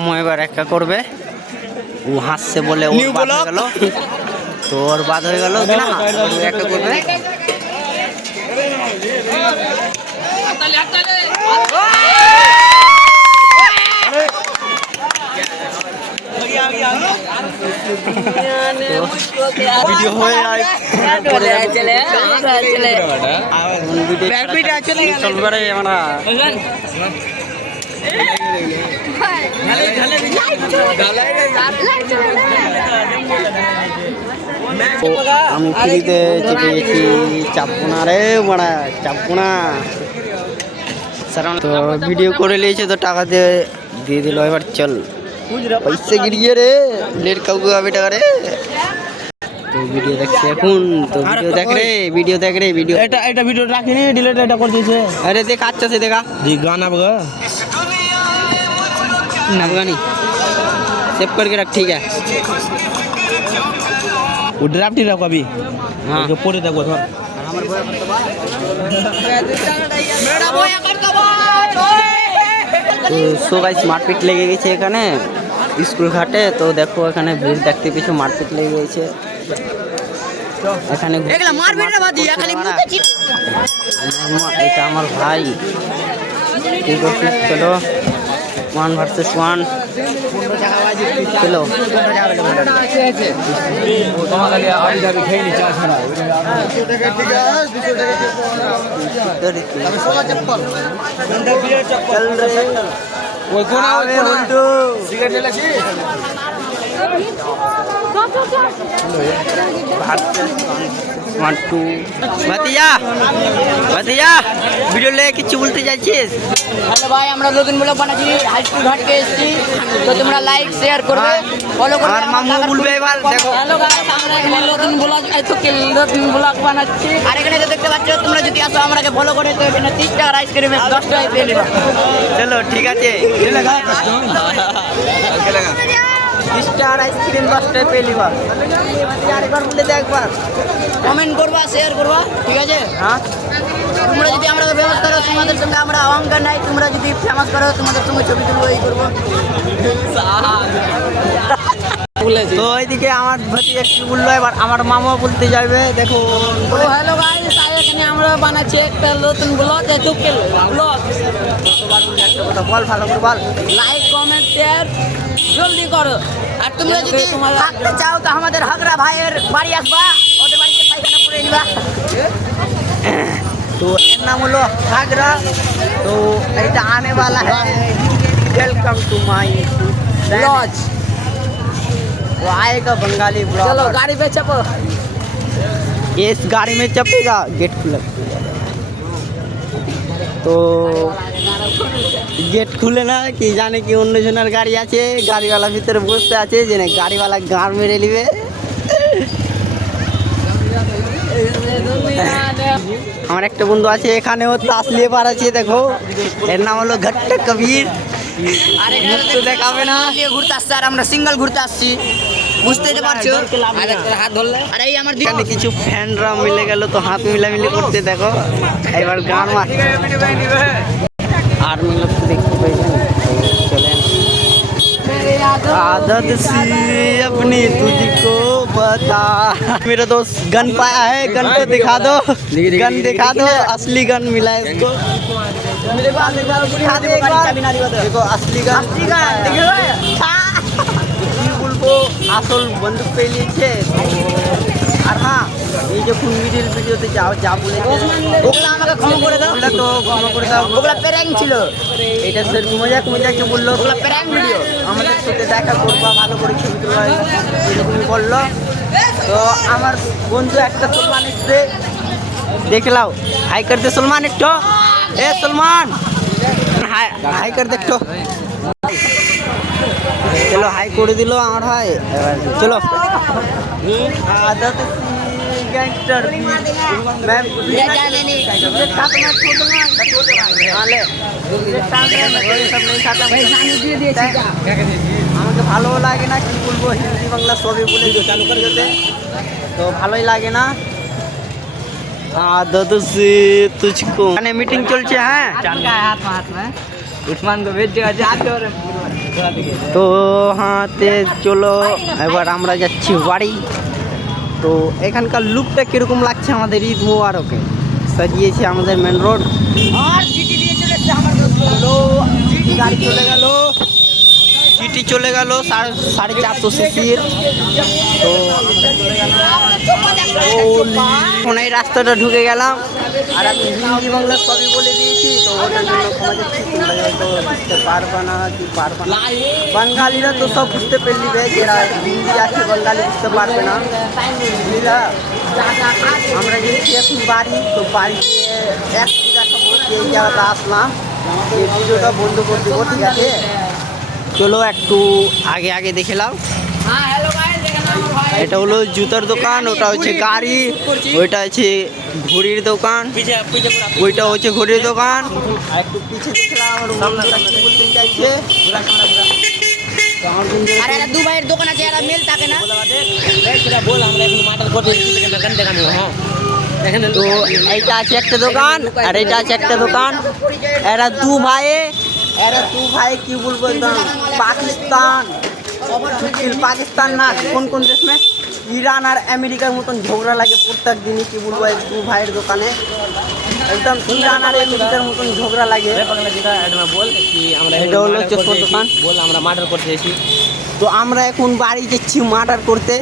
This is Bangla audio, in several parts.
মামু এবার একা করবে, ও হাসছে বলে ও বাদ হয়ে গেল, তো ওর বাদ হয়ে গেল না, একা করবে। ভিডিও হয়ে আমি ফ্রিতে চেপে গেছি, চাপবো না রে বড়া, চাপবো না। তো ভিডিও করে নিয়েছে তো টাকা দিয়ে দিল, এবার চল পয়সা গিরিয়ে রে, লেট কাউকে পাবে টাকা রে। তো ভিডিও দেখছি এখন, তো ভিডিও দেখ রে, ভিডিও দেখ রে, ভিডিও এটা ভিডিও রাখিনি, ডিলিট এটা করে দিয়েছে। अरे देख अच्छा से देखा जी गाना बगा अफगानी सेव करके रख, ठीक है। वो ड्राफ्ट ही रखो अभी, हाँ जो पूरे तक वो थोड़ा তো সো গাইস মারপিট লেগে গেছে এখানে স্কুল ঘাটে। তো দেখো এখানে ভিড় দেখতে পিছু মারপিট লেগে গেছে এখানে। এটা আমার ভাই, কি করছিস? চলো 1 vs 1 চলো। ভিডিও লেগে কিছু বলতে চাইছিস? হ্যালো ভাই, আমরা নতুন ব্লগ বানাচ্ছি, হাই স্কুল ঘাটকে এসেছি, তো তোমরা লাইক শেয়ার করবে, ফলো করবে। আর মামু বলবে এবার দেখো। হ্যালো গাইস, আমরা এখানে নতুন ব্লগ বানাচ্ছি, আর এখানে যে দেখতে পাচ্ছ তোমরা যদি আসো আমাকে ফলো করে, তো এখানে 30 টাকার আইসক্রিমে 10 টাকায় পেয়ে নিবা। চলো ঠিক আছে, 30 টাকার আইসক্রিম 10 টাকায় পেয়ে নিবা। আরেকবার বলে দে, একবার কমেন্ট করবা, শেয়ার করবা, ঠিক আছে? হ্যাঁ, তোমরা যদি আমাকে ফেমাস করো, তোমাদের সঙ্গে আমরা অহংকার নাই, তোমরা যদি ফেমাস করো তোমাদের সঙ্গে ছবি তুলবো, এই করবো। তো এইদিকে আমার ভাতিজা কি বললো, এবার আমার মামা বলতে যাবে। দেখো তো হ্যালো গাইস, এখানে আমরা বানাচ্ছি একটা নতুন ব্লগ, চুপকেল ব্লগ। বল, ভালো করে বল। লাইক কমেন্ট শেয়ার জলদি করো। আর তোমরা যদি থাকতে চাও তো আমাদের হাগরা ভাইয়ের বাড়ি আসবা, ওদের বাড়িতে পায়খানা করে নিবা। तो एन नाम हलो हागरा। तो এটা आने वाला है, वेलकम टू माई लॉज। वो आएगा बंगाली ब्लॉग। चलो गाड़ी पे चपो। इस गाड़ी में चपेगा, गेट खुला। तो गेट खुले ना कि जाने कि অন্য জনের গাড়ি আছে, গাড়িওয়ালা ভিতরে বসে আছে, যে গাড়িওয়ালা গাড় মেরে নিবে। আমার একটা বন্ধু আছে এখানে, ও তাস নিয়ে পারাচ্ছে, দেখো এর নাম হলো ঘট্টা কবির। আরে তো দেখাবে না, ঘুরতে আসছে, আর আমরা সিঙ্গেল ঘুরতে আসছি, বুঝতেই তো পারছো। হাত ধরলে, আরে এই আমার এখানে কিছু ফ্যানরা মিলে গেল, তো হাত মিলামিলি করতে দেখো। এবার গান মার आर्मी लोग को देखते पेशन। चलें आदत सी अपनी तुझको बता। मेरा दोस्त गन पाया है, गन को दिखा दो, गन दिखा दो, असली गन मिला है इसको। देखो असली गन বলবো, আসল বন্দুক পেয়ে নিয়েছে। আর হ্যাঁ, এই যে ফুল মিডিল ভিডিওতে যা বলেছে ওগুলো আমাকে ক্ষমা করে দাও, তো ক্ষমা করে দাও, ওগুলো প্র্যাঙ্ক ছিল। এটা স্যার মজাকে বললো, ওগুলো প্র্যাঙ্ক ভিডিও। আমাদের সাথে দেখা করবা, ভালো করে ছবি তোলা, এরকমই বললো। তো আমার বন্ধু একটা সলমান এসছে, দেখলাও, হাই করতে সলমান একটু, এ সলমান হাই করতে একটু। चलो हाई कर दिल আমার ভাই। चलो आदत गैंगस्टर मैं जाने नहीं আমাকে ভালো লাগে না, কি বলবো, হিন্দি বাংলা সবই বলে চালু করে দিতে, তো ভালোই লাগে না। आदत से तुझको मीटिंग चलছে। হ্যাঁ हाथ में उस्मान को भेज देगा। তো হাতে চলো এবার আমরা যাচ্ছি বাড়ি। তো এখানকার লুকটা কীরকম লাগছে আমাদের ঈদ মোবারকে সাজিয়েছে আমাদের মেন রোড। গাড়ি চলে গেল, জিটি চলে গেল 450 সিসির। তো আমরা চলে গেলাম এখন এই রাস্তাটা ঢুকে গেলাম। আর আমি হিন্দি বাংলা সবই বলে দিয়েছি, তো ওটার জন্য ক্ষমা যাচ্ছি, তোমরা হয়তো বুঝতে পারবে না কি পারবে না। বাঙালিরা তো সব বুঝতে পারলিবে, যারা হিন্দি আছে বাঙালি বুঝতে পারবে না, বুঝলা। আমরা যেহেতু এখন বাড়ি, তো বাড়ি গিয়ে একটু দেখাবো এই জায়গাটা আসলাম, এই ভিডিওটা বন্ধ করে দেবো, ঠিক আছে? চলো একটু আগে আগে দেখে নাও। এটা হলো জুতার দোকান, ওটা হচ্ছে গাড়ি, ওইটা হচ্ছে ঘড়ির দোকান, ওইটা হচ্ছে ঘড়ির দোকান। আর একটু পিছিয়ে দেখলাম আমার বন্ধুরা কি বলতে চাইছে। আর এরা দু ভাইয়ের দোকান আছে, এরা মেল থাকে না। তো এইটা আছে একটা দোকান আর এইটা আছে একটা দোকান। এরা দু ভাই কি বলবো, একদম পাকিস্তান না কোন দেশ में ইরান আর আমেরিকার মতন ঝগড়া লাগে প্রত্যেক দিনই। কি বলবো, এই দু ভাইয়ের দোকানে একদম ইরান আর আমেরিকার মতন ঝগড়া লাগে। এটা হলো চশমার দোকান। আমরা মার্ডার করতে এসেছি। তো আমরা এখন বাড়ি যাচ্ছি মার্ডার করতে।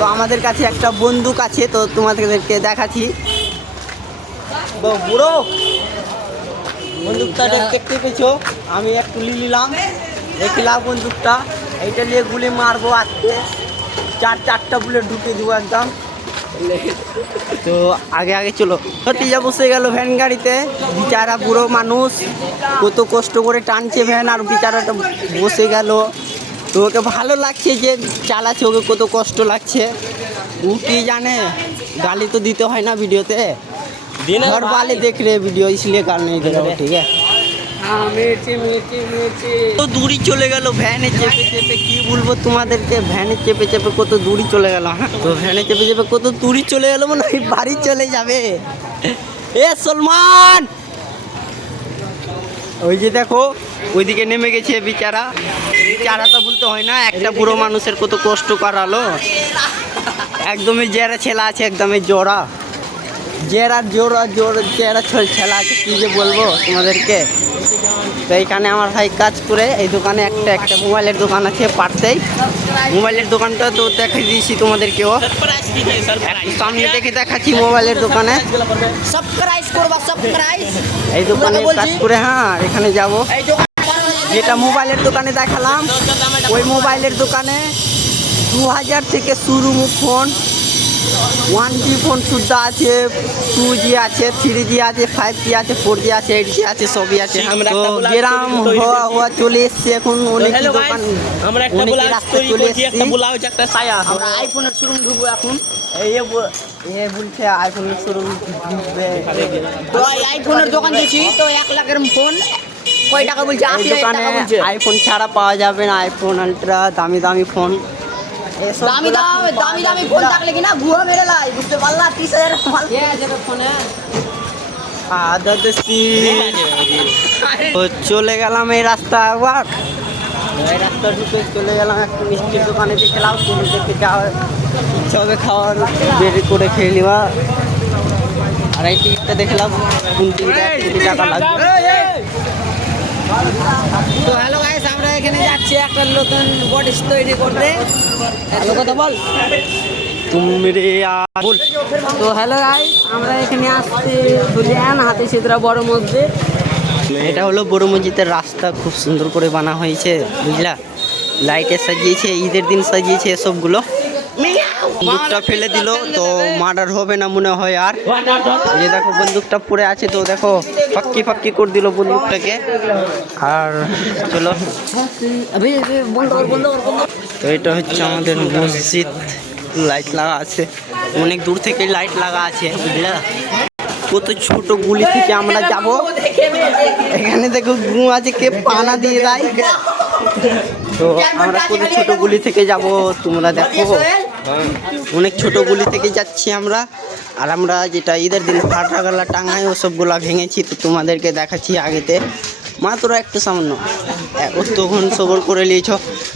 তো আমাদের কাছে একটা বন্দুক আছে, তো তোমাদেরকে দেখাচ্ছি। বুড়ো বন্দুকটা দেখতে পেয়েছো, আমি একটু নিলাম, দেখলাম বন্দুকটা। এইটা নিয়ে গুলি মারবো আজকে, চারটা বুলেট ঢুকে দেবো একদম। তো আগে আগে চলো। সত্যিজা বসে গেল ভ্যান গাড়িতে, বিচারা বুড়ো মানুষ কত কষ্ট করে টানছে ভ্যান, আর বিচারাটা বসে গেল। তো ওকে ভালো লাগছে যে চালাচ্ছে, ওকে কত কষ্ট লাগছে। ও কি জানে, গালি তো দিতে হয় না ভিডিওতে, घर वाले देख रहे वीडियो इसलिए गाल नहीं दे रहा हूँ, ठीक है? তো দূরি চলে গেল ভ্যানে চেপে চেপে, কি বলবো তোমাদেরকে, ভ্যানে চেপে চেপে কত দূরি চলে গেল। হ্যাঁ, তো ভ্যানে চেপে চেপে কত দূরি চলে গেল, মানে ওই বাড়ি চলে যাবে। এ সলমান, ওই যে দেখো ওইদিকে নেমে গেছে বিচারা। তো বলতে হয় না, একটা বুড়ো মানুষের কত কষ্ট করালো। একদমই জেরা ছেলা আছে, একদমই জোড়া ছেলা আছে, কী যে বলবো তোমাদেরকে। তো এইখানে আমার ভাই কাজ করে, এই দোকানে একটা মোবাইলের দোকান আছে পাড়তেই। মোবাইলের দোকানটা তো দেখাই দিয়েছি তোমাদেরকেও, সামনে দেখে দেখাচ্ছি মোবাইলের দোকানে। এই দোকানে কাজ করে, হ্যাঁ এখানে যাব। যেটা মোবাইলের দোকানে দেখালাম, ওই মোবাইলের দোকানে 2000 থেকে শুরু ফোন, 1G ফোন শুদ্ধ আছে, 2G আছে, 3G আছে, 5G আছে, 4G আছে, 8G আছে, সবই আছে। তো গ্রাম হওয়া চলে এসছে এখন, অনেক দোকান অনেক রাস্তা চলে এসছে। আমরা আইফোনের শোরুম ঢুকবো এখন। এই বলছে আইফোনের শোরুম ঢুকবে। তো আইফোনের দোকান দিয়েছি, তো 1 লাখের ফোন কয় টাকা বলছে? এই দোকানে আইফোন ছাড়া পাওয়া যাবে না, আইফোন আলট্রা দামি ফোন। দামি ফোন থাকলে কিনা গুয়া মেরে লাই, বুঝতে পারলা? 30,000 মাল ফোনে। তো চলে গেলাম এই রাস্তা, একবার এই রাস্তা ঢুকে চলে গেলাম একটু মিষ্টির দোকানে, দেখলাম কোনো দেখে যাওয়ার ইচ্ছা হবে, খাওয়ার বের করে খেয়ে নেওয়া। আর এই টিকিটটা দেখলাম কোন টিকিটে 1 কোটি টাকা লাগবে। তো হ্যালো গাইস, আমরা এখানে যাচ্ছি একটা নতুন বডি তৈরি করতে। হ্যালো কথা বল তুমি রে বল। তো হ্যালো গাইস, আমরা এখানে আসছি দুলিয়ান হাতি সিদ্রা বড় মসজিদ। এটা হলো বড় মসজিদের রাস্তা, খুব সুন্দর করে বানা হয়েছে, বুঝলা। লাইটে সাজিয়েছে, ঈদের দিন সাজিয়েছে এসবগুলো। বন্দুকটা ফেলে দিল, তো মার্ডার হবে না মনে হয়। আর এই দেখো বন্দুকটা পড়ে আছে, তো দেখো ফাক্কি করে দিল বন্দুকটাকে। আর চলো, তো এটা হচ্ছে আমাদের মসজিদ, লাইট লাগা আছে, অনেক দূর থেকে লাইট লাগা আছে, বুঝলা। কত ছোট গুলি থেকে আমরা যাব, এখানে দেখো ঘুম আছে, কে পানা দিয়ে দেয়। তো আমরা কত ছোট গুলি থেকে যাব, তোমরা দেখো, অনেক ছোট গুলি থেকে যাচ্ছি আমরা। আর আমরা যেটা ঈদের দিন ফাটাগালা টাঙ্গাই ওসবগুলা ভেঙেছি, তো তোমাদেরকে দেখাচ্ছি আগেতে। মাত্র একটু সামান্য তখন সবর করে নিয়েছ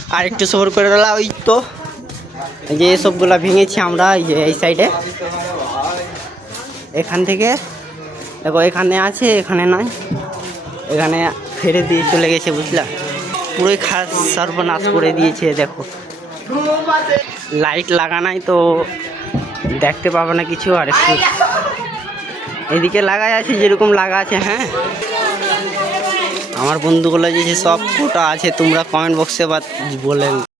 আর একটু সবর করে দিলা ওই তো এই যে এসবগুলা ভেঙেছি আমরা এই সাইডে এখান থেকে দেখো এখানে আছে এখানে নয় এখানে ফেলে দিয়ে চলে গেছে বুঝলা পুরোই খাস সর্বনাশ করে দিয়েছে দেখো লাইট লাগা নাই তো দেখতে পাবে না কিছু আর একটু এদিকে লাগাই আছে যেরকম লাগা আছে হ্যাঁ আমার বন্ধুগুলো যে সব ফটো আছে তোমরা কমেন্ট বক্সে বা বলেন